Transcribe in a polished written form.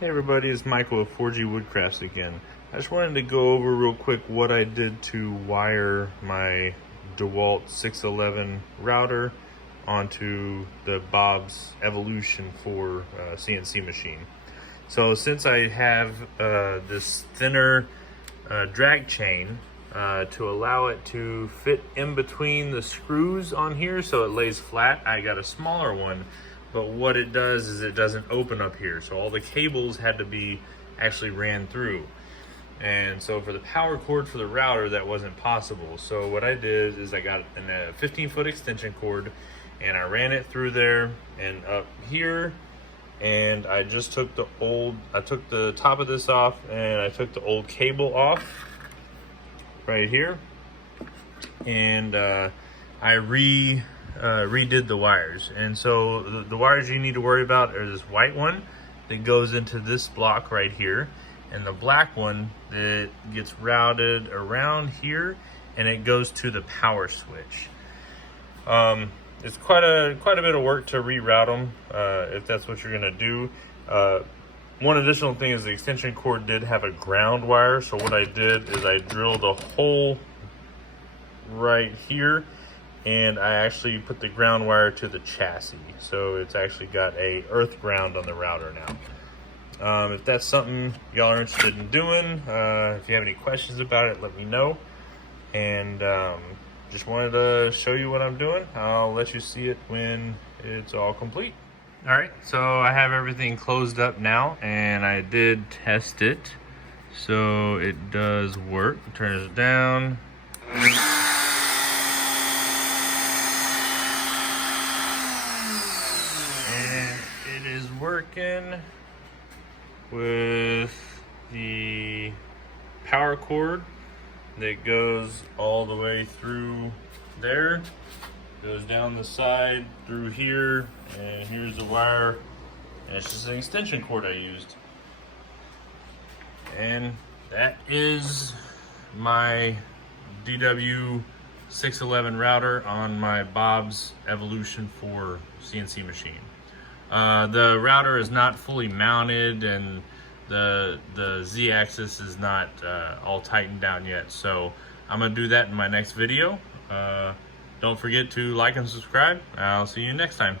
Hey everybody, it's Michael of 4G Woodcrafts again. I just wanted to go over real quick what I did to wire my DeWalt 611 router onto the Bob's Evolution 4 CNC machine. So since I have this thinner drag chain to allow it to fit in between the screws on here so it lays flat, I got a smaller one. But what it does is it doesn't open up here. So all the cables had to be actually ran through. And so for the power cord for the router, that wasn't possible. So what I did is I got a 15-foot extension cord and I ran it through there and up here. And I just took I took the top of this off and I took the old cable off right here. And I redid the wires. And so the wires you need to worry about are this white one that goes into this block right here, and the black one that gets routed around here and it goes to the power switch. It's quite a bit of work to reroute them if that's what you're gonna do. One additional thing is the extension cord did have a ground wire, so what I did is I drilled a hole right here and I actually put the ground wire to the chassis. So it's actually got a earth ground on the router now. If that's something y'all are interested in doing, if you have any questions about it, let me know. And just wanted to show you what I'm doing. I'll let you see it when it's all complete. All right, so I have everything closed up now and I did test it. So it does work. Turn it down. Working with the power cord that goes all the way through there, goes down the side through here, and here's the wire, and it's just an extension cord I used. And that is my DW 611 router on my Bob's Evolution 4 CNC machine. The router is not fully mounted and the Z-axis is not all tightened down yet. So I'm gonna do that in my next video. Don't forget to like and subscribe. I'll see you next time.